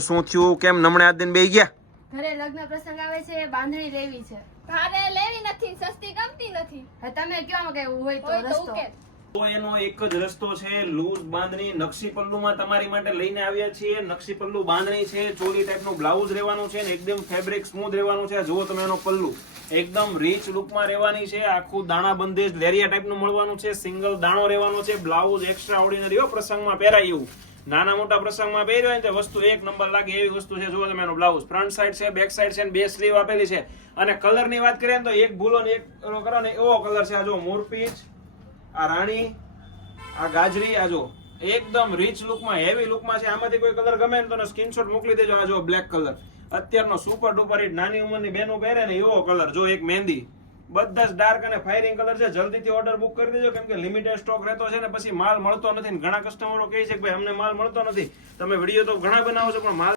શું થયું? કેમ નમણે આ દિન બેહી ગયા? ઘરે લગ્ન પ્રસંગ આવે છે, બાંધણી લેવી છે. ભારે લેવી નથી, સસ્તી ગમતી નથી. હવે તમે કયો કે હોય તો હોય તો રસ્તો. ઉકેલ. તો એનો એક જ રસ્તો છે, લૂઝ બાંધણી નકશી પલ્લુમાં તમારી માટે લઈને આવ્યા છીએ. નકશી પલ્લુ બાંધણી છે, ચોલી ટાઈપનું બ્લાઉઝ રહેવાનું છે ને એકદમ ફેબ્રિક સ્મૂથ રહેવાનું છે. જુઓ તમે એનો પલ્લુ એકદમ રીચ લુકમાં રહેવાની છે. આખું દાણા બંધેજ લેરિયા ટાઈપનું મળવાનું છે. સિંગલ દાણો રહેવાનો છે. બ્લાઉઝ એક્સ્ટ્રા ઓર્ડિનરી પ્રસંગમાં પહેરાય એવું. નાના મોટા પ્રસંગમાં પહેર્યો હોય ને વસ્તુ એક નંબર લાગે એવી વસ્તુ છે. જુઓ તમે એનો બ્લાઉઝ ફ્રન્ટ સાઈડ છે, બેક સાઈડ છે ને 2 સ્લીવ આપેલી છે. અને કલર ની વાત કરીએ તો એક ભૂલો ને એક કરો ને એવો કલર છે. આ જો મોરપીચ, આ રાણી, આ ગાજરી, આ જો એકદમ રીચ લુકમાં હેવી લુકમાં છે. આમાંથી કોઈ કલર ગમે ને તો સ્ક્રીનશોટ મોકલી દેજો. આ જો બ્લેક કલર અત્યારનો સુપર ડુપર હિટ નાની ઉંમરની બેનો પહેરે ને એવો કલર. જો એક મહેંદી, બધા જ ડાર્ક અને ફાયરિંગ કલર છે. જલ્દીથી ઓર્ડર બુક કરી દેજો કેમ કે લિમિટેડ સ્ટોક રહેતો છે ને પછી માલ મળતો નથી. ઘણા કસ્ટમરો કહે છે કે ભાઈ અમને માલ મળતો નથી. તમે વિડીયો તો ઘણા બનાવો છો પણ માલ